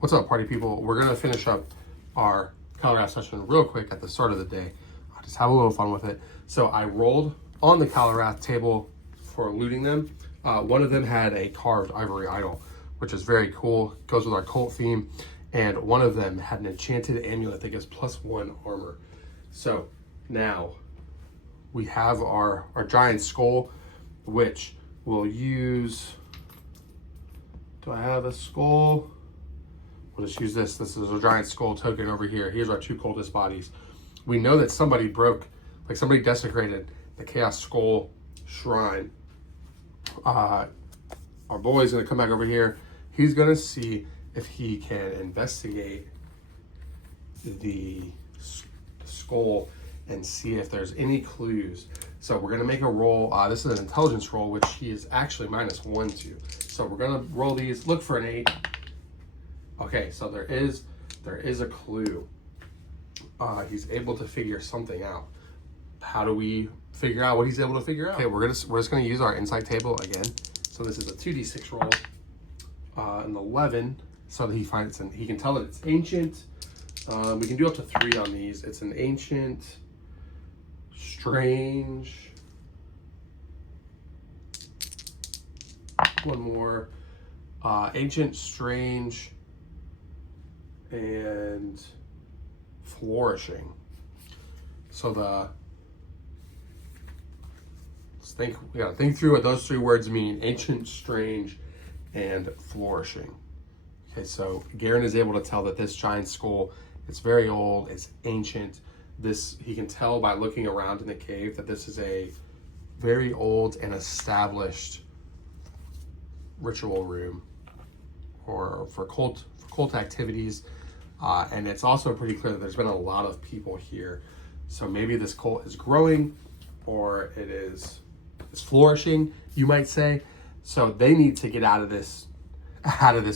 What's up, party people? We're gonna finish up our Arath session real quick at the start of the day. I'll just have a little fun with it. So I rolled on the Arath table for looting them. One of them had a carved ivory idol, which is very cool. Goes with our cult theme. And one of them had an enchanted amulet that gives +1 armor. So now we have our giant skull, which we'll use. Do I have a skull? We'll just use this. This is a giant skull token over here. Here's our 2 cultist bodies. We know that somebody broke, like somebody desecrated the Chaos Skull Shrine. Our boy's gonna come back over here. He's gonna see if he can investigate the skull and see if there's any clues. So we're gonna make a roll. This is an intelligence roll, which he is actually -1 to. So we're gonna roll these, look for an 8. Okay, so there is a clue. He's able to figure something out. How do we figure out what he's able to figure out? Okay, we're just gonna use our insight table again. So this is a 2d6 roll, an 11, so that he finds he can tell that it's ancient. We can do up to 3 on these. It's an ancient, strange. One more, ancient, strange, and flourishing. So we gotta think through what those 3 words mean: ancient, strange, and flourishing. Okay, so Garen is able to tell that this giant skull, it's very old, it's ancient. He can tell by looking around in the cave that this is a very old and established ritual room or for cult activities. And it's also pretty clear that there's been a lot of people here. So maybe this cult is growing, or it's flourishing, you might say. So they need to get out of this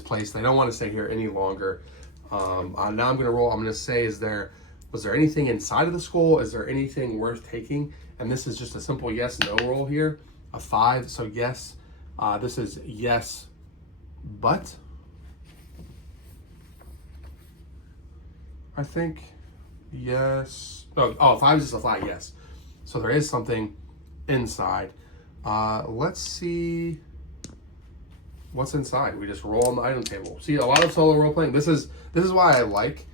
place. They don't want to stay here any longer. Now I'm gonna roll. I'm gonna say, was there anything inside of the skull? Is there anything worth taking? And this is just a simple yes, no roll here. A 5, so yes. This is yes, but I think yes. Oh, 5 is just a flat yes. So there is something inside. Let's see what's inside. We just roll on the item table. See, a lot of solo role playing. This is why I like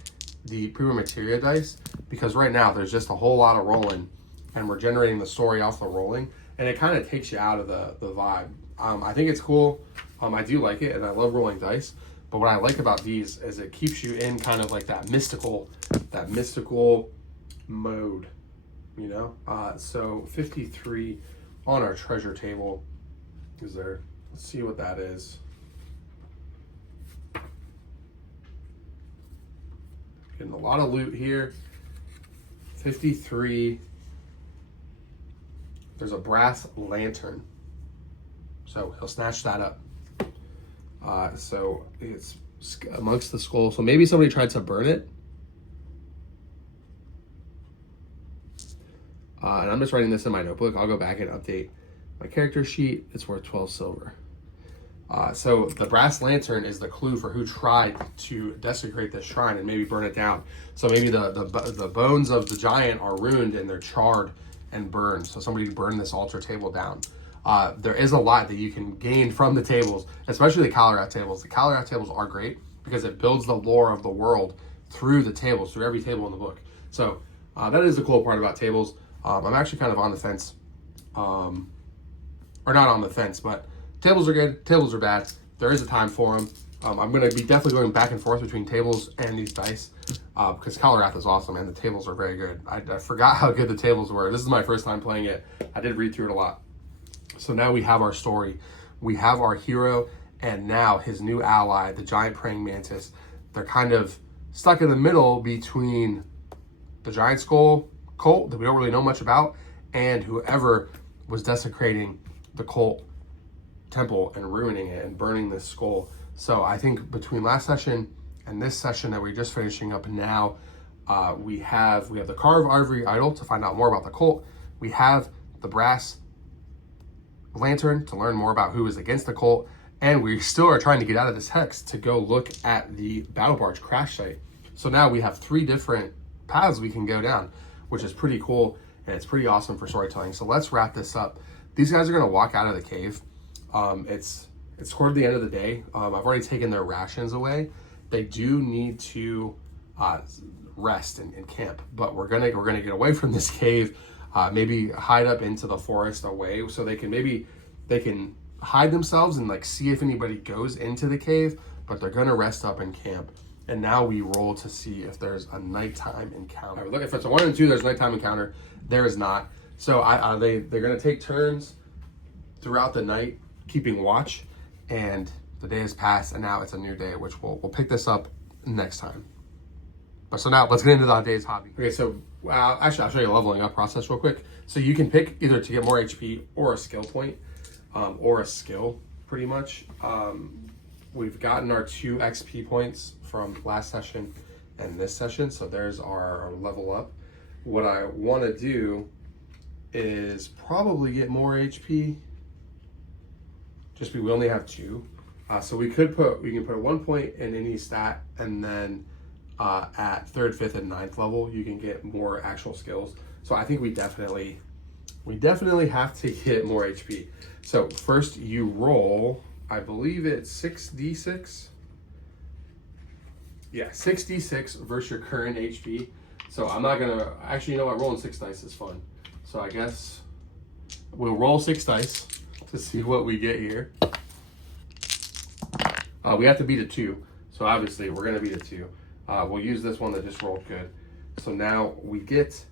the Prima Materia dice, because right now there's just a whole lot of rolling, and we're generating the story off the rolling, and it kind of takes you out of the vibe. I think it's cool. I do like it, and I love rolling dice. But what I like about these is it keeps you in kind of like that mystical mode, you know? So 53 on our treasure table is there. Let's see what that is. Getting a lot of loot here. 53. There's a brass lantern. So he'll snatch that up. So it's amongst the skull. So maybe somebody tried to burn it. And I'm just writing this in my notebook. I'll go back and update my character sheet. It's worth 12 silver. So the brass lantern is the clue for who tried to desecrate this shrine and maybe burn it down. So maybe the bones of the giant are ruined and they're charred and burned. So somebody burned this altar table down. There is a lot that you can gain from the tables, especially the Arath tables. The Arath tables are great because it builds the lore of the world through the tables, through every table in the book. So that is the cool part about tables. I'm actually kind of on the fence, or not on the fence, but tables are good, tables are bad. There is a time for them. I'm going to be definitely going back and forth between tables and these dice because Arath is awesome and the tables are very good. I forgot how good the tables were. This is my first time playing it. I did read through it a lot. So now we have our story. We have our hero and now his new ally, the giant praying mantis. They're kind of stuck in the middle between the giant skull cult that we don't really know much about and whoever was desecrating the cult temple and ruining it and burning this skull. So I think between last session and this session that we're just finishing up now, we have the carved ivory idol to find out more about the cult. We have the brass lantern to learn more about who is against the cult, And we still are trying to get out of this hex to go look at the battle barge crash site. So now we have 3 different paths we can go down, which is pretty cool, and it's pretty awesome for storytelling. So let's wrap this up. These guys are gonna walk out of the cave. It's toward the end of the day. I've already taken their rations away. They do need to rest and camp, but we're gonna get away from this cave, maybe hide up into the forest away, so they can hide themselves and like see if anybody goes into the cave, but they're gonna rest up and camp. And now we roll to see if there's a nighttime encounter. We're looking for, so 1 and 2, there's a nighttime encounter. There is not. So they're gonna take turns throughout the night keeping watch, and the day has passed, and now it's a new day, which we'll pick this up next time. But so now let's get into the day's hobby. Okay, so actually I'll show you a leveling up process real quick. So you can pick either to get more HP or a skill point, or a skill, pretty much. We've gotten our 2 XP points from last session and this session, so there's our level up. What I want to do is probably get more HP. Just we only have 2, so we can put 1 point in any stat, and then at 3rd, 5th, and 9th level you can get more actual skills. So I think we definitely have to get more HP. So first you roll, I believe it's 6d6. Yeah, 6d6 versus your current HP. So I'm not gonna, actually, you know what, rolling 6 dice is fun. So I guess we'll roll 6 dice to see what we get here. We have to beat a 2. So obviously we're gonna beat a 2. We'll use this one that just rolled good. So now we get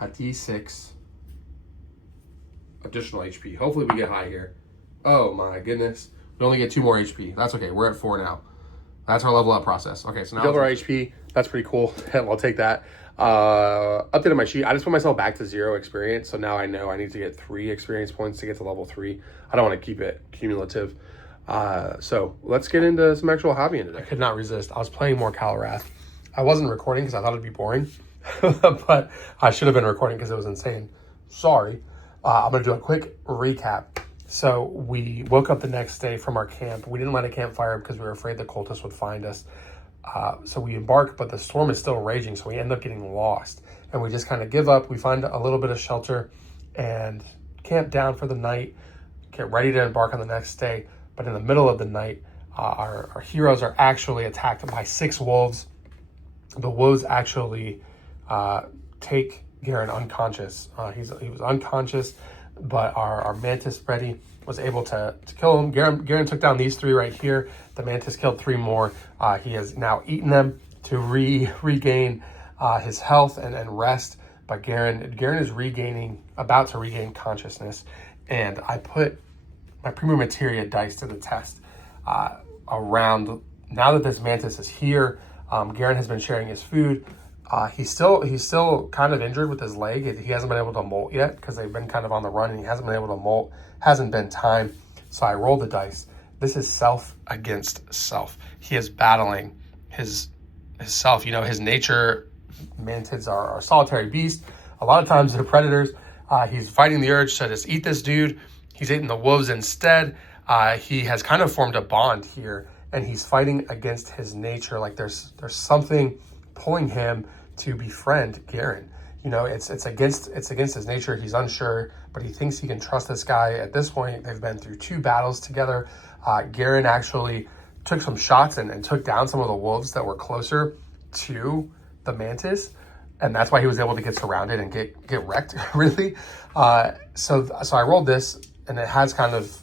a d6 additional HP. Hopefully we get high here. Oh my goodness. We only get 2 more HP. That's okay. We're at 4 now. That's our level up process. Okay, so now double our HP. That's pretty cool. I'll take that. Updated my sheet. I just put myself back to 0 experience. So now I know I need to get 3 experience points to get to level 3. I don't want to keep it cumulative. So let's get into some actual hobbying today. I could not resist. I was playing more Arath. I wasn't recording because I thought it'd be boring, but I should have been recording because it was insane. Sorry. I'm going to do a quick recap. So we woke up the next day from our camp. We didn't light a campfire because we were afraid the cultists would find us. So we embark, but the storm is still raging, so we end up getting lost. And we just kind of give up. We find a little bit of shelter and camp down for the night, get ready to embark on the next day. But in the middle of the night, our heroes are actually attacked by 6 wolves. The wolves actually take Garen unconscious. He was unconscious, but our mantis Freddy was able to kill him. Garen took down these 3 right here. The mantis killed 3 more. He has now eaten them to regain his health and rest. But Garen is about to regain consciousness. And I put my premium materia dice to the test around, now that this mantis is here. Garen has been sharing his food. He's still kind of injured with his leg. He hasn't been able to molt yet because they've been kind of on the run, and he hasn't been able to molt. Hasn't been time. So I rolled the dice. This is self against self. He is battling his self. You know, his nature, mantids are solitary beasts. A lot of times they're predators. He's fighting the urge to just eat this dude. He's eating the wolves instead. He has kind of formed a bond here, and he's fighting against his nature. Like there's something pulling him to befriend Garen. You know, it's against his nature. He's unsure, but he thinks he can trust this guy. At this point, they've been through 2 battles together. Garen actually took some shots and took down some of the wolves that were closer to the mantis, and that's why he was able to get surrounded and get wrecked, really. So I rolled this, and it has kind of,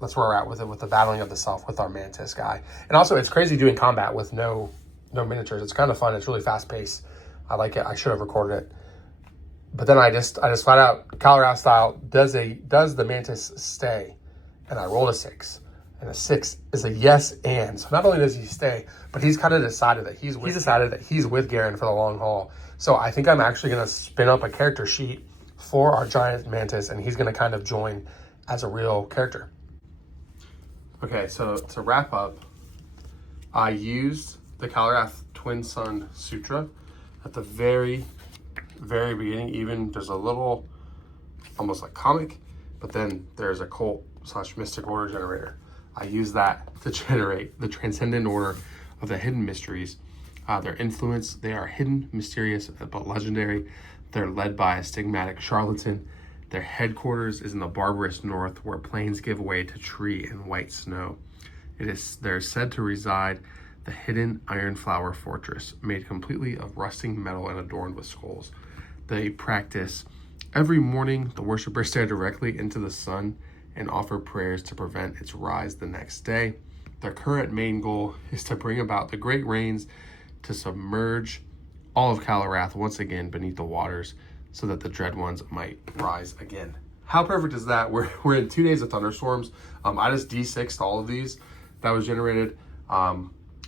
that's where we're at with it, with the battling of the self with our mantis guy. And also, it's crazy doing combat with no miniatures. It's kind of fun. It's really fast paced. I like it. I should have recorded it. But then I just flat out Arath style, does the mantis stay? And I rolled a 6. And a 6 is a yes and. So not only does he stay, but he's kind of decided that he's with Garen for the long haul. So I think I'm actually going to spin up a character sheet for our giant mantis, and he's going to kind of join as a real character. Okay, so to wrap up, I used the Arath Twin Sun Sutra at the very, very beginning. Even there's a little, almost like comic, but then there's a cult/mystic order generator. I use that to generate the Transcendent Order of the Hidden Mysteries. Their influence, they are hidden, mysterious, but legendary. They're led by a stigmatic charlatan. Their headquarters is in the barbarous north, where plains give way to tree and white snow. They're said to reside the hidden Iron Flower Fortress, made completely of rusting metal and adorned with skulls. They practice every morning. The worshippers stare directly into the sun and offer prayers to prevent its rise the next day. Their current main goal is to bring about the great rains to submerge all of Arath once again beneath the waters, so that the dread ones might rise again. How perfect is that? We're in 2 days of thunderstorms. I just D6'd all of these that was generated.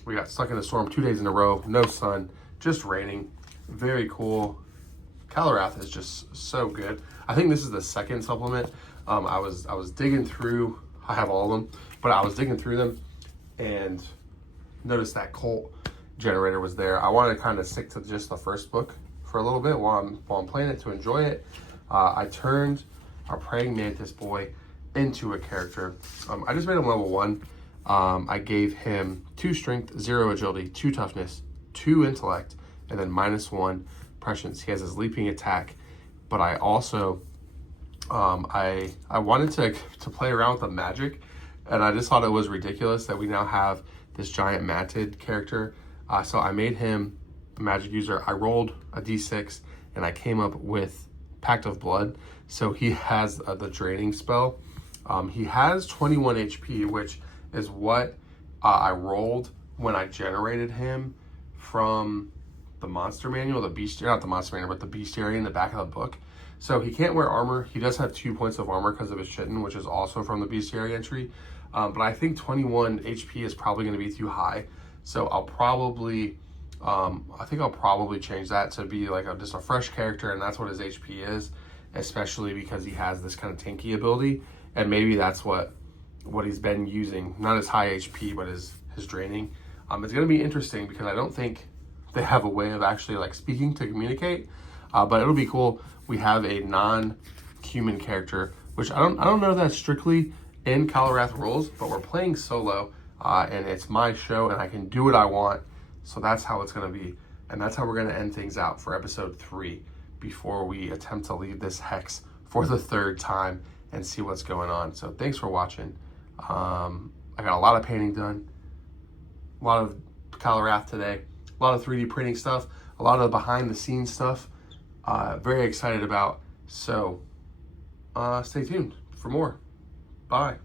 We got stuck in a storm 2 days in a row, no sun, just raining. Very cool. Arath is just so good. I think this is the second supplement. I was digging through, I have all of them, but I was digging through them and noticed that cult generator was there. I wanted to kind of stick to just the first book for a little bit while I'm playing it to enjoy it. I turned our praying mantis boy into a character. I just made him level 1. I gave him 2 strength, 0 agility, 2 toughness, 2 intellect, and then -1 prescience. He has his leaping attack, but I also I wanted to play around with the magic, and I just thought it was ridiculous that we now have this giant matted character. So I made him a magic user. I rolled a d6 and I came up with Pact of Blood. So he has the draining spell. He has 21 HP, which is what I rolled when I generated him from the monster manual, the bestiary, not the monster manual, but the bestiary in the back of the book. So he can't wear armor. He does have 2 points of armor because of his chitin, which is also from the bestiary entry. But I think 21 HP is probably going to be too high. So I'll probably, I think I'll probably change that to be like just a fresh character, and that's what his HP is, especially because he has this kind of tanky ability, and maybe that's what he's been using, not his high HP, but his draining. It's going to be interesting because I don't think they have a way of actually like speaking to communicate, but it'll be cool. We have a non-human character, which I don't know if that's strictly in Arath rules, but we're playing solo, and it's my show, and I can do what I want. So that's how it's going to be, and that's how we're going to end things out for episode 3 before we attempt to leave this hex for the 3rd time and see what's going on. So thanks for watching. I got a lot of painting done, a lot of Arath today, a lot of 3D printing stuff, a lot of behind the scenes stuff. Very excited about. So stay tuned for more. Bye.